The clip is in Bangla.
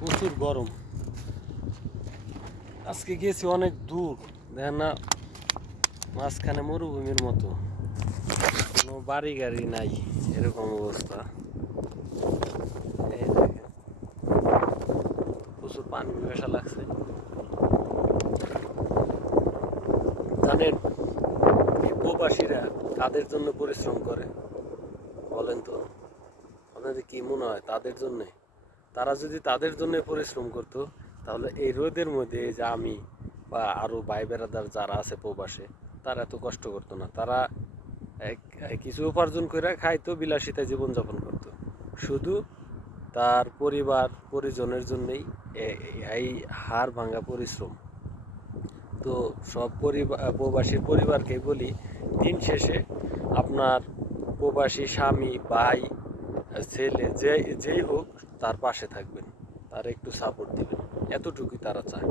প্রচুর গরম। আজকে গেছি অনেক দূর, দেখেন না মাঝখানে মরুভূমির মতো, কোনো বাড়ি গাড়ি নাই, এরকম অবস্থা। এই দেখেন, প্রচুর পানি পিপাসা লাগছে। জানেন এই প্রবাসীরা কাদের জন্য পরিশ্রম করে বলেন তো? আপনাদের কি মনে হয় তাদের জন্যে? তারা যদি তাদের জন্য পরিশ্রম করতো, তাহলে এই রোদের মধ্যে এই যে আমি বা আরো ভাই বেড়াদার যারা আছে প্রবাসে, তারা এত কষ্ট করতো না। তারা কিছু উপার্জন করে খাইতো, বিলাসিতা জীবনযাপন করতো, শুধু তার পরিবার পরিজনের জন্যই এই হাড় ভাঙা পরিশ্রম। তো সব প্রবাসীর পরিবারকে বলি, দিন শেষে আপনার প্রবাসী স্বামী, ভাই, ছেলে যেই হোক, তার পাশে থাকবেন, তার একটু সাপোর্ট দিবেন, এতটুকুই তারা চায়।